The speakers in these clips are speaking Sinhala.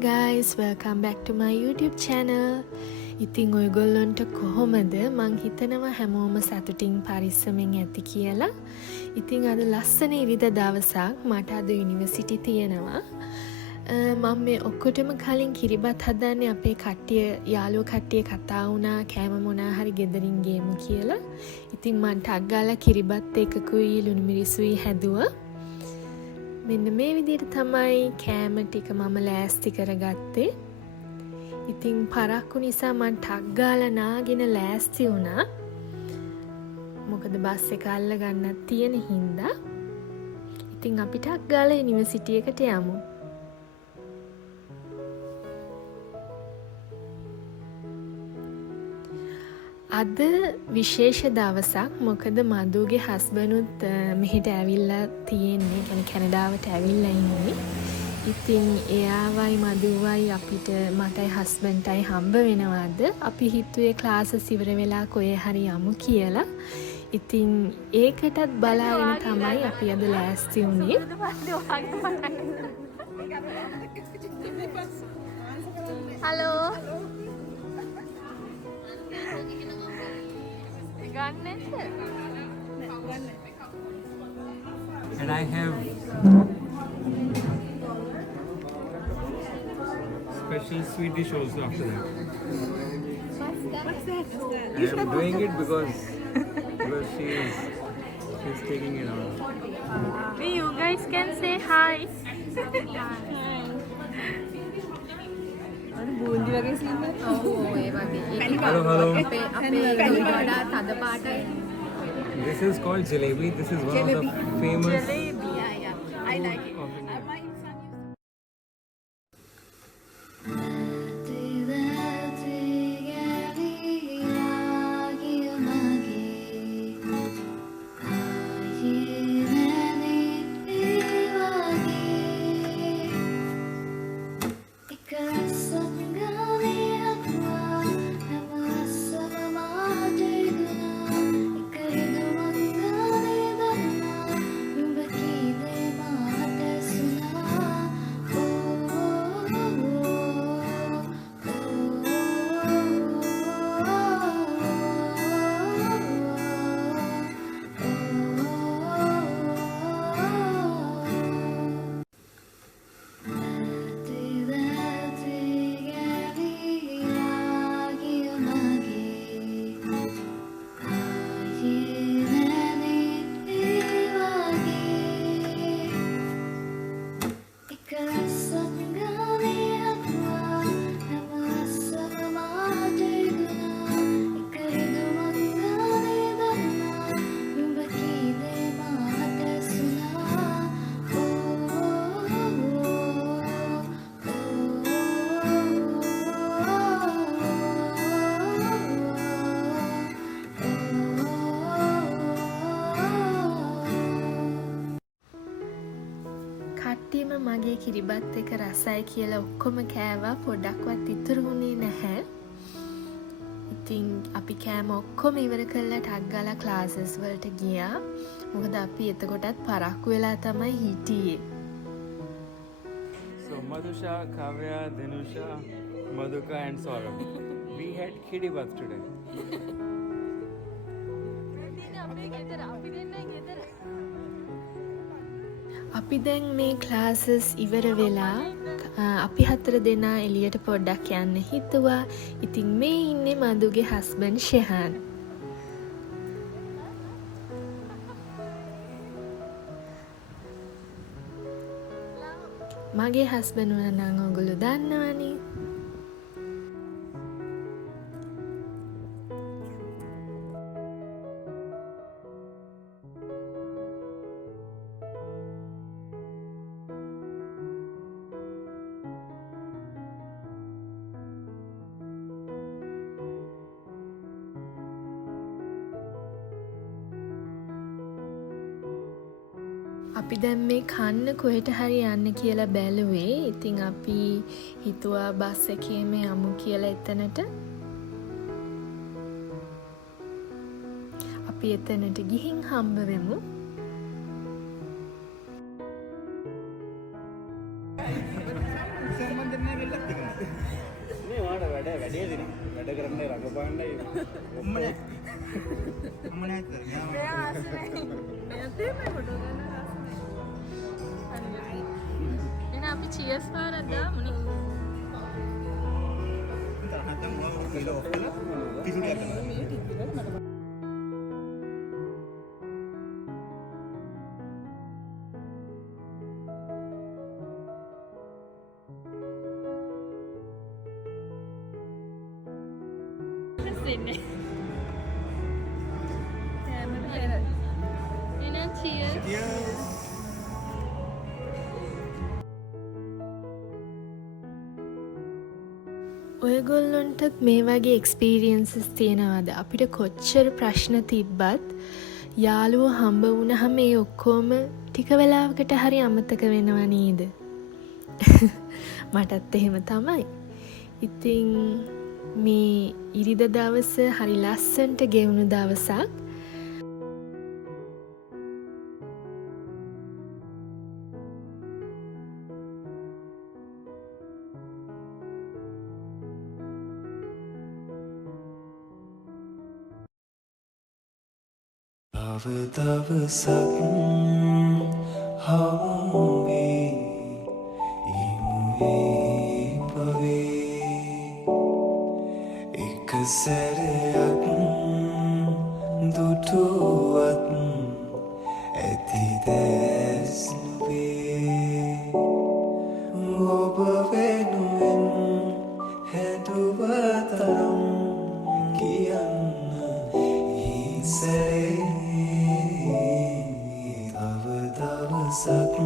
guys, welcome back to my YouTube channel. ඉතින් ඔයගොල්ලන්ට කොහොමද? මං හිතනවා හැමෝම සතුටින් පරිස්සමෙන් ඇති කියලා. ඉතින් අද ලස්සන ඉරිදා දවසක් මට අද යුනිවර්සිටි තියෙනවා. මම මේ ඔක්කොටම කලින් කිරිබත් හදන්නේ අපේ කට්ටිය යාළුවෝ කට්ටිය කතා වුණා කෑම මොනා හරි ගෙදරින් ගේමු කියලා. ඉතින් මං ටක් ගාලා කිරිබත් එකකුයි ලුණු මිරිසුයි හැදුවා. මෙන්න මේ විදිහට තමයි කෑම ටික මම ලෑස්ති කරගත්තේ. ඉතින් පරක්කු නිසා මං ටක් ගාලා නාගෙන ලෑස්ති වුණා. මොකද බස් එක අල්ල ගන්නත් තියෙන හින්දා. ඉතින් අපි ටක් ගාලා යුනිවර්සිටි එකට යමු. අද විශේෂ දවසක්. මොකද මදුගේ හස්බන්ඩ්ුත් මෙහෙට ඇවිල්ලා තියෙන්නේ. يعني කැනඩාවට ඇවිල්ලා ඉන්නේ. ඉතින් එයාවයි මදුවයි අපිට මටයි හස්බන්ඩ්ටයි හම්බ වෙනවද? අපි හිතුවේ ක්ලාසස් ඉවර වෙලා කොහේ හරි යමු කියලා. ඉතින් ඒකටත් බලාගෙන තමයි අපි අද ලෑස්ති වුණේ. Hello And I have special sweet dish also after that. What's that? I am doing it because she's taking it out. You guys can say hi. බූන්දි වගේ සීන් එක. ඔව් ඒ වගේ. Hello, hello. අපේ වඩා තද පාටයි. This is called jalebi. This is one of the famous. Yeah. I like it. කට්ටියම මගේ කිරිබත් එක රසයි කියලා ඔක්කොම කෑවා. පොඩක්වත් ඉතුරු වුණේ නැහැ. ඉතින් අපි කෑම ඔක්කොම ඉවර කරලා ටක් ගාලා ක්ලාසස් වලට ගියා. මොකද අපි එතකොටත් පරක්කු වෙලා තමයි හිටියේ. So Madhusha, Kavya, Dhinusha, Madhuka and Saurabh. We had kiribat today. අපි දැන් මේ ක්ලාසස් ඉවර වෙලා අපි හතර දෙනා එළියට පොඩ්ඩක් යන්න හිතුවා. ඉතින් මේ ඉන්නේ මදුගේ හස්බන්ඩ් ෂෙහාන්. මගේ හස්බන්ඩ් වුණා නම් ඔයගොල්ලෝ දන්නවනේ. අපි දැන් මේ කන්න කොහෙට හරි යන්න කියලා බැලුවේ. ඉතින් අපි හිතුවා බස් එකේම යමු කියලා එතනට. අපි එතනට ගිහින් හම්බ වෙමු. සම්බන්ධ නැහැ මේ වාට වැඩේ දින වැඩ කරන්නේ රඟපාන්නයි අම්මනේ අම්මනේ ඇත්තද එහෙනම් අපි චීර්ස් පාරක් දාමුනේ. තරහටම මොනවා කියලා ඔක්කොලා පිටුඩියක් කරනවා දෙන්නේ. එහෙනම් චීර්ස්. ඔයගොල්ලොන්ටත් මේ වගේ එක්ස්පීරියන්සස් තියෙනවද? අපිට කොච්චර ප්‍රශ්න තිබ්බත් යාළුවෝ හම්බ වුණාම මේ ඔක්කොම ටික වෙලාවකට හරි අමතක වෙනව නේද? මටත් එහෙම තමයි. ඉතින් මේ ඉරිදා දවස හරි ලස්සනට ගෙවුණු දවසක්. දවසක් හමුවේ ඉමුවේ පවේ එක සැරයක් දුටුවත් ඇති දැස්නුවේ ඔබ වෙනුවෙන් හැදුවතරම් කියන්න ඉසරේ දවසක්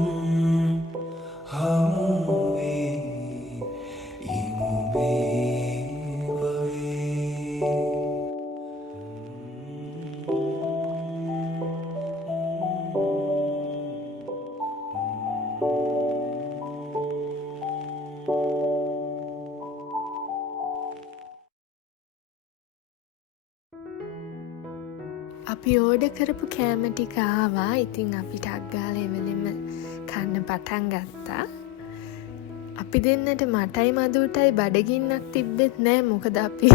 හමුවේ ඉමුවේ වවේ අපි ඕඩර් කරපු කෑම ටික ආවා. ඉතින් අපි ටක් ගාලා එවෙලෙම කන්න පටන් ගත්තා. අපි දෙන්නට මටයි මදුටයි බඩගින්නක් තිබ්බෙත් නෑ. මොකද අපි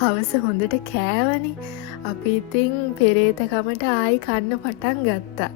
හවස හොඳට කෑවනේ. අපි ඉතින් පෙරේතකමට ආයි කන්න පටන් ගත්තා.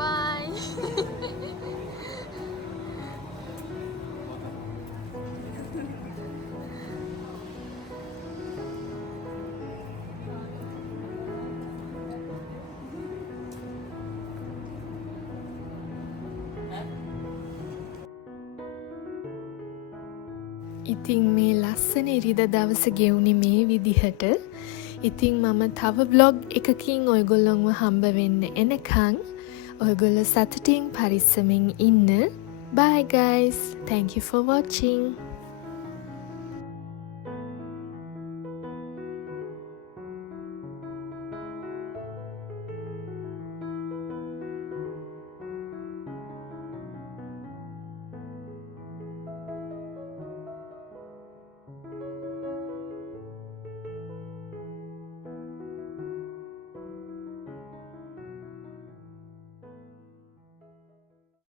Bye. ඉතින් මේ ලස්සන ඉරිදා දවස ගෙවුනේ මේ විදිහට. ඉතින් මම තව vlog එකකින් ඔයගොල්ලොන්ව හම්බ වෙන්න එනකන් ඔයගොල්ලෝ සතුටින් පරිස්සමින් ඉන්න. Bye guys. Thank you for watching.